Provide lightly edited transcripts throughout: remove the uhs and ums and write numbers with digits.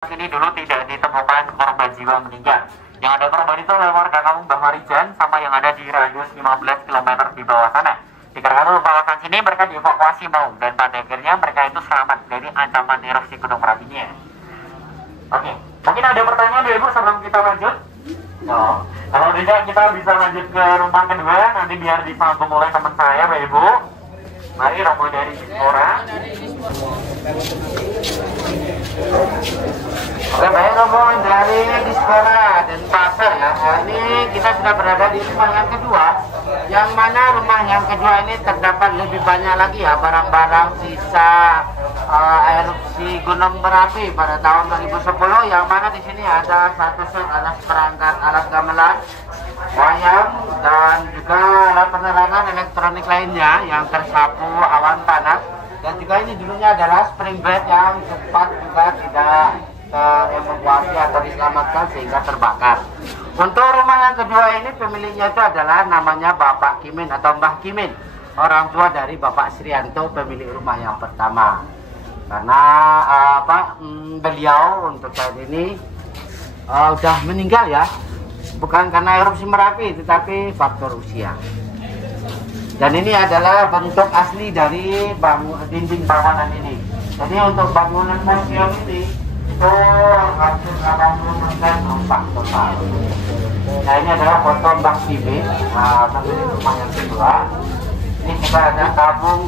Ini dulu tidak ditemukan korban jiwa meninggal. Yang ada korban itu adalah warga kampung Mbah Marijan sama yang ada di radius 15 km di bawah sana. Dikarenakan kawasan sini mereka dievakuasi mau dan pada akhirnya mereka itu selamat dari ancaman erupsi Gunung Merapinya. Oke, mungkin ada pertanyaan dari Ibu sebelum kita lanjut? Oh, kalau tidak kita bisa lanjut ke rumah kedua nanti biar disambung oleh teman saya, Pak Ibu. Mari Romo dari Dispora. Oke, baik Romo dari Dispora dan Pasar ya. Ini kita sudah berada di rumah yang kedua. Yang mana rumah yang kedua ini terdapat lebih banyak lagi ya barang-barang sisa erupsi Gunung Merapi pada tahun 2010. Yang mana di sini ada satu set alat perangkat alat gamelan, wayang dan juga alat penerangan elektronik lainnya yang tersapu awan panas. Dan juga ini dulunya adalah spring bed yang sempat juga tidak terevakuasi atau diselamatkan sehingga terbakar. Untuk rumah yang kedua ini pemiliknya itu adalah namanya Bapak Kimin atau Mbah Kimin, orang tua dari Bapak Srianto pemilik rumah yang pertama. Karena beliau untuk saat ini sudah meninggal ya, bukan karena erupsi Merapi tetapi faktor usia. Dan ini adalah bentuk asli dari dinding bangunan ini. Jadi untuk bangunan museum ini itu hampir 80% rusak total. Nah ini adalah foto Mbak Kimin, pemilik rumah yang kedua. Ini juga ada tabung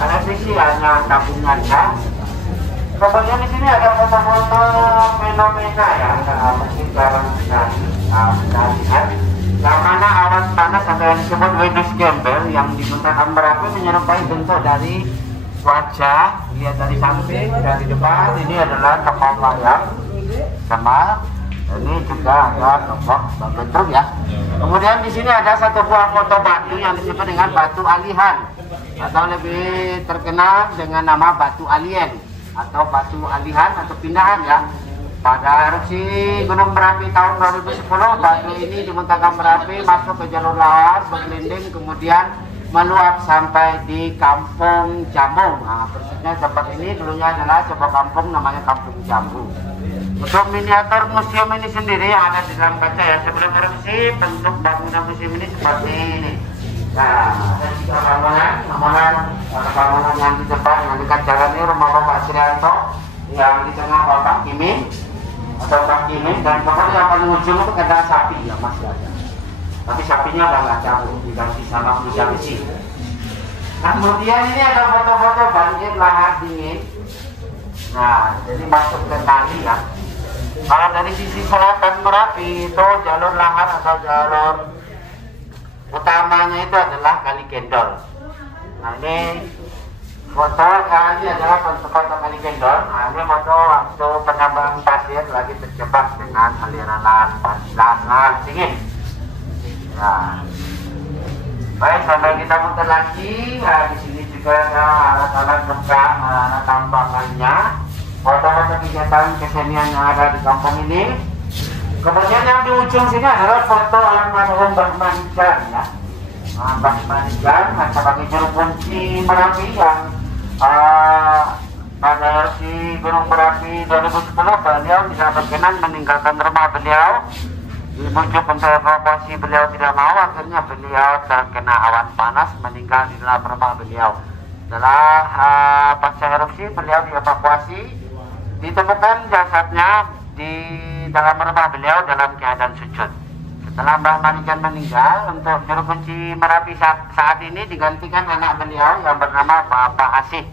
televisi, hanya tabungannya. Kemudian di sini ada foto-foto fenomena ya, mungkin barang lihat. Yang mana awan panas atau yang disebut Venus Gembel yang dimuntahkan Merapi menyerupai bentuk dari wajah, lihat dari samping, dari depan. Ini adalah tokoh wayang sama ini juga ada tokoh bentuk ya. Kemudian di sini ada satu buah foto batu yang disebut dengan batu alihan atau lebih terkenal dengan nama batu alien atau batu alihan atau pindahan ya. Pada erupsi Gunung Merapi tahun 2010, batu ini dimuntahkan Merapi masuk ke jalur lahar, bergelinding, kemudian meluap sampai di Kampung Jambu. Nah, persisnya tempat ini dulunya adalah sebuah kampung namanya Kampung Jambu. Untuk miniatur museum ini sendiri yang ada di dalam kaca ya, sebelum erupsi bentuk bangunan museum ini seperti ini. Nah, ada tiga bangunan yang di depan yang dekat jalan ini rumah Bapak Srianto, yang di tengah Bapak Kimin atau Pak Kimin, dan kemudian yang paling ujung itu ada sapi ya masih ada. Tapi sapinya udah nggak cabut, diganti sama kuda besi. Kemudian ini ada foto-foto banjir lahar dingin. Nah, jadi masuk ke kali ya. Kalau dari sisi selatan Merapi itu jalur lahar atau jalur utamanya itu adalah Kali Gendol. Nah ini foto ini adalah foto Kali Gendol. Nah ini foto waktu penambangan pasir lagi terjebak dengan aliran lahar dingin. Nah, baik, sampai kita muter lagi. Nah, di sini juga ada alat-alat bekas, alat tambang lainnya. Foto-foto kegiatan kesenian yang ada di kampung ini. Kemudian yang di ujung sini adalah foto almarhum Mbah Marijan ya. Mbah Marijan sebagai juru kunci Merapi yang pada erupsi Gunung Merapi 2010 beliau tidak berkenan meninggalkan rumah beliau. Dibujuk untuk evakuasi beliau tidak mau, akhirnya beliau terkena awan panas meninggal di dalam rumah beliau. Setelah pasca erupsi beliau dievakuasi, ditemukan jasadnya di dalam rumah beliau dalam keadaan sujud. Setelah Mbah Marijan meninggal, untuk juru kunci Merapi saat ini digantikan anak beliau yang bernama Bapak Asih.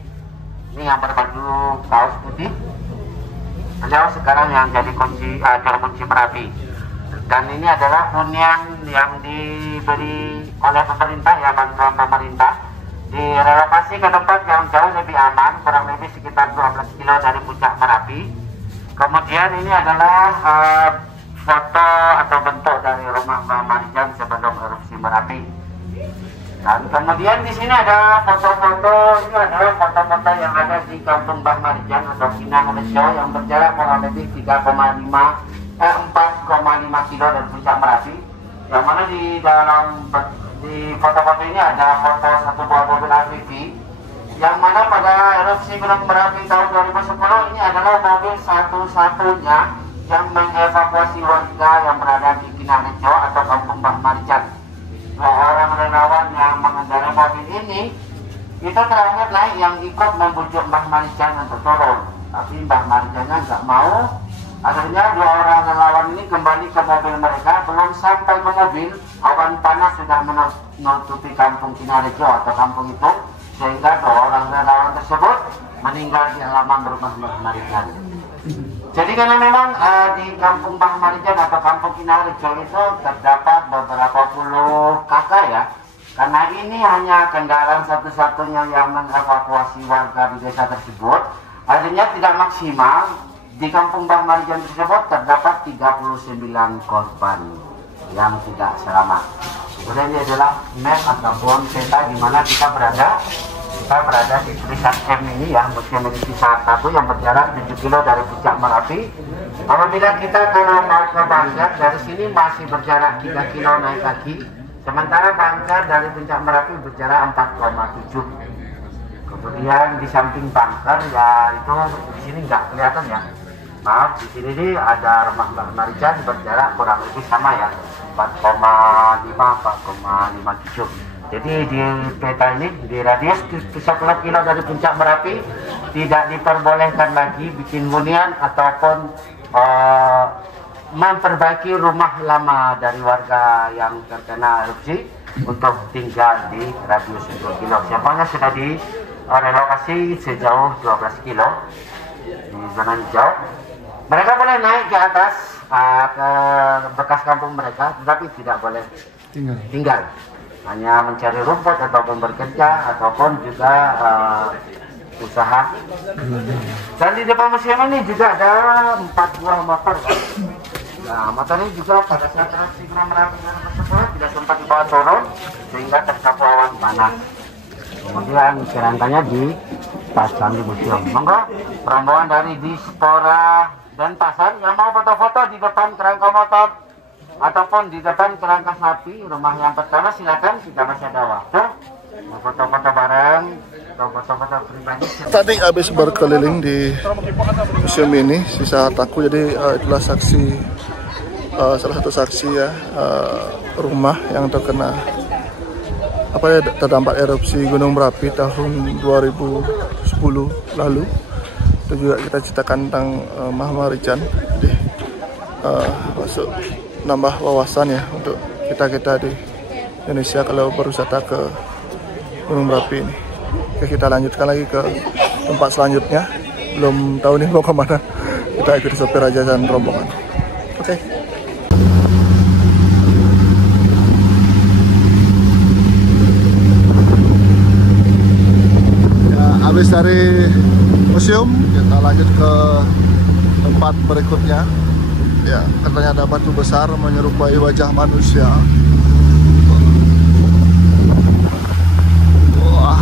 Ini yang berbaju kaos putih. Beliau sekarang yang jadi juru kunci Merapi. Dan ini adalah hunian yang diberi oleh pemerintah ya, bantuan pemerintah, direlokasi ke tempat yang jauh lebih aman, kurang lebih sekitar 12 kilo dari puncak Merapi. Kemudian ini adalah foto atau bentuk dari rumah Mbah Marijan sebelum erupsi Merapi. Dan kemudian di sini ada foto-foto, ini adalah foto-foto yang ada di kampung Mbah Marijan atau Pinang Rejo yang berjarak kurang lebih 4,5 kilo dari puncak Merapi. Yang mana di foto-foto ini ada foto satu buah mobil ATV yang mana pada erupsi Gunung Merapi tahun 2010 ini adalah mobil satu-satunya yang mengevakuasi warga yang berada di Kinarejo atau Kampung Mbah Marijan. Dua orang relawan yang mengendarai mobil ini itu terakhir naik yang ikut membujuk Mbah Marijan untuk turun, tapi Mbah Marijannya nggak mau. Akhirnya dua orang relawan ini kembali ke mobil mereka. Belum sampai ke mobil, awan panas sudah menutupi Kampung Kinarejo atau kampung itu, sehingga dua orang relawan tersebut meninggal di halaman rumah Mbah Marijan. Jadi karena memang di Kampung Mbah Marijan atau Kampung Kinarejo itu terdapat beberapa puluh kakak ya. Karena ini hanya kendaraan satu-satunya yang mengevakuasi warga di desa tersebut, akhirnya tidak maksimal. Di Kampung Mbah Marijan tersebut terdapat 39 korban yang tidak selamat. Kemudian ini adalah map ataupun peta di mana kita berada. Kita berada di tulisan M ini ya, Museum Militer satu yang berjarak 7 kilo dari puncak Merapi. Apabila kita kalau mau ke Banggar, dari sini masih berjarak 3 kilo naik lagi. Sementara Banggar dari puncak Merapi berjarak 4,7. Kemudian di samping Banggar ya itu di sini nggak kelihatan ya. Maaf, di sini ada rumah Mbah Marijan berjarak kurang lebih sama ya, 4,5-4,57. Jadi di peta ini di radius 10 kilo dari puncak Merapi tidak diperbolehkan lagi bikin hunian ataupun memperbaiki rumah lama dari warga yang terkena erupsi untuk tinggal di radius 10 kilo. Siapanya sudah direlokasi sejauh 12 kilo di zona hijau. Mereka boleh naik ke atas ke bekas kampung mereka, tetapi tidak boleh tinggal. Hanya mencari rumput ataupun bekerja ataupun juga usaha. Dan di depan museum ini juga ada 4 buah motor. Nah, motor ini juga pada saat erupsi Gunung Merapi tersebut tidak sempat dibawa turun sehingga tersapu awan panas. Kemudian kerangkanya dipasang di museum. Monggo rombongan dari Dispora dan Pasar yang mau foto-foto di depan kerangka motor ataupun di depan kerangka sapi rumah yang pertama, silakan, kita masih ada waktu mau foto-foto bareng atau foto-foto pribadi. Tadi habis berkeliling di museum ini sisa taku, jadi itulah saksi salah satu saksi ya, rumah yang terkena terdampak erupsi Gunung Merapi tahun 2010 lalu. Itu juga kita ceritakan tentang Mbah Marijan, jadi masuk nambah wawasan ya untuk kita di Indonesia kalau berwisata ke Gunung Merapi ini. Oke, kita lanjutkan lagi ke tempat selanjutnya. Belum tahu nih mau kemana. Kita ikuti sopir aja dan rombongan. Oke. Ya, habis dari museum kita lanjut ke tempat berikutnya. Ya, katanya ada batu besar menyerupai wajah manusia. Wah.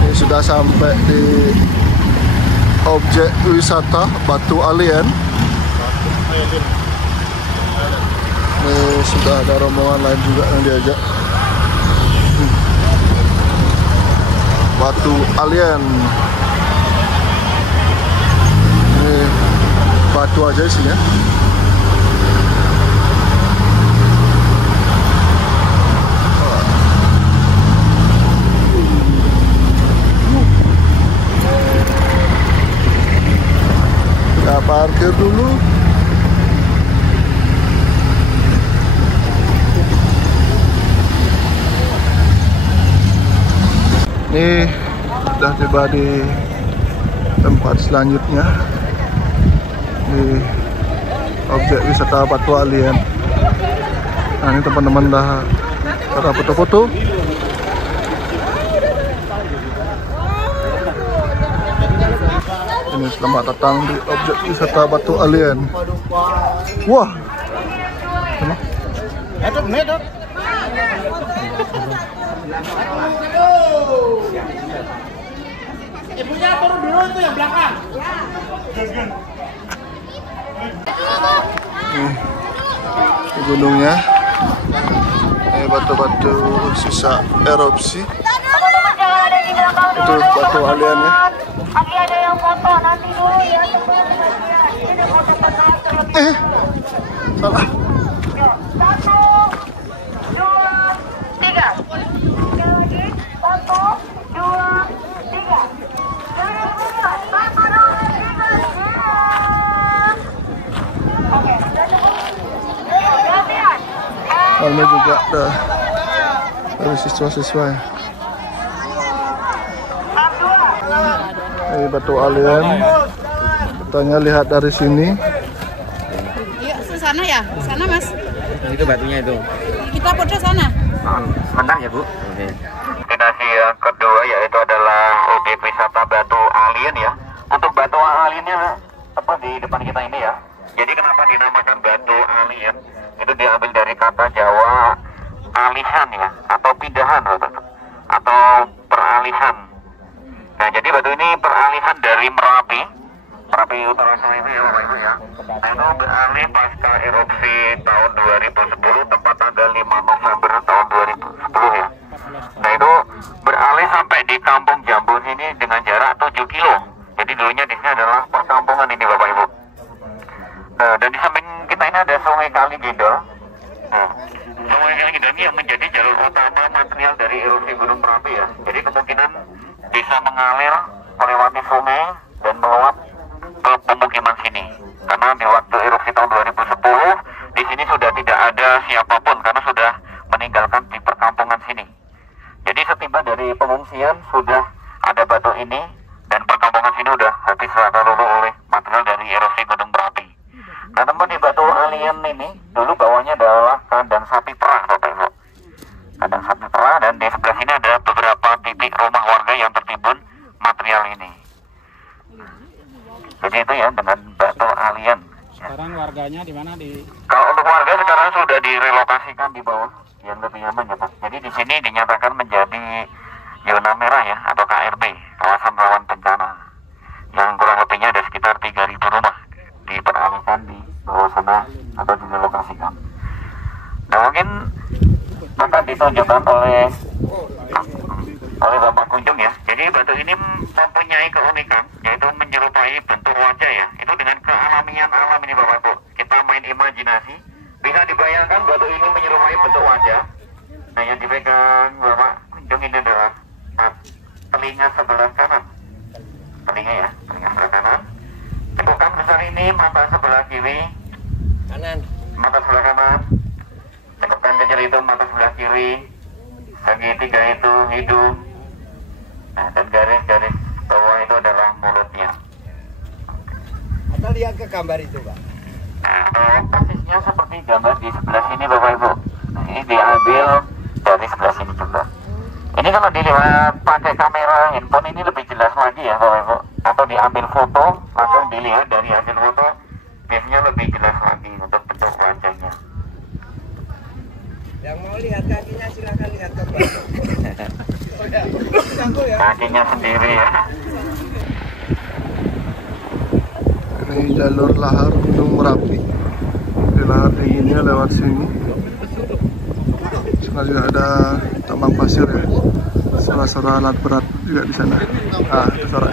Ini sudah sampai di objek wisata Batu Alien. Ini sudah ada rombongan lain juga yang diajak. Batu Alien. Ini batu aja isinya. Kita parkir dulu. Ini sudah tiba di tempat selanjutnya di objek wisata Batu Alien. Nah, ini teman-teman dah pada foto-foto. Ini selamat datang di objek wisata Batu Alien. Wah, ibunya turun dulu itu yang belakang. Di gunungnya. Ini batu-batu sisa erupsi. Itu batu aliannya. Lagi ada yang foto nanti dulu ya. Salah. 1, 2, 3. Sekali lagi. 1, 2, 3. Jangan lupa. 1, 2, 3. Oke, sudah cukup. Latihan. Ini juga ada dari siswa-siswa ya. Ini batu alien. Katanya lihat dari sini. Iya, ke sana ya? Ke sana, Mas. Itu batunya itu. Kita foto sana. Sebentar ya, Bu. Destinasi yang kedua yaitu adalah objek wisata batu alien ya. Untuk batu aliennya apa di depan kita ini ya. Jadi kenapa dinamakan batu alien? Itu diambil dari kata Jawa alihan ya, atau pindahan atau peralihan. Nah, jadi batu ini peralihan dari Merapi Utara Selatan ya Bapak Ibu ya. Nah, itu beralih pasca erupsi tahun 2010 tepat tanggal 5 November tahun 2010 ya. Nah, itu beralih sampai di Kampung Jambon ini dengan jarak 7 kilo. Jadi dulunya di sini adalah perkampungan ini Bapak Ibu. Nah, dan di samping kita ini ada Sungai Kali Gendol. Nah, Sungai Kali Gendol ini yang menjadi jalur utama material dari erupsi Gunung Merapi ya. Jadi kemungkinan bisa mengalir melewati sungai dan meluap ke pemukiman sini. Karena di waktu erupsi tahun 2010 di sini sudah tidak ada siapapun karena sudah meninggalkan di perkampungan sini. Jadi setiba dari pengungsian sudah ada batu ini dan perkampungan sini sudah habis rata oleh material dari erupsi Gunung Merapi. Nah, teman di batu alien ini dulu bawahnya adalah kandang sapi perah Bapak Ibu. Kandang sapi perah, dan di sebelah sini ada beberapa titik rumah warga yang tertimbun material ini. Jadi itu ya dengan batu alien. Sekarang warganya di mana di? Kalau untuk warga sekarang sudah direlokasikan di bawah yang lebih aman ya Pak. Jadi di sini dinyatakan menjadi zona merah ya atau KRB, kawasan rawan bencana. Yang kurang lebihnya ada sekitar 3.000 rumah diperalihkan di bawah sana atau direlokasikan. Nah, mungkin akan ditunjukkan oleh Bapak Kunjung ya. Jadi batu ini mempunyai keunikan yaitu menyerupai bentuk wajah ya. Itu dengan kealamian alam ini Bapak Ibu. Kita main imajinasi, bisa dibayangkan batu ini menyerupai bentuk wajah. Nah, yang dipegang Bapak Kunjung ini adalah telinga sebelah kanan. Telinga ya, telinga sebelah kanan. Cekukan besar ini mata sebelah kiri. Kanan. Mata sebelah kanan. Cekukan kecil itu mata sebelah kiri. Segitiga itu hidung. Nah, dan garis-garis bawah itu adalah mulutnya. Kita lihat ke gambar itu, Pak. Nah, persisnya seperti gambar di sebelah sini Bapak Ibu. Nah, ini diambil dari sebelah sini juga. Ini kalau dilihat pakai kamera handphone ini lebih jelas lagi ya Bapak Ibu. Atau diambil foto, langsung dilihat dari hasil foto, biasanya lebih jelas lagi untuk bentuk wajahnya. Yang mau lihat kakinya silakan lihat gambar. Kakinya sendiri ya. Ini jalur lahar Gunung Merapi. Di lahar dinginnya lewat sini. Sana juga ada tambang pasir ya. Salah-salah alat berat juga di sana. Ah, itu suara.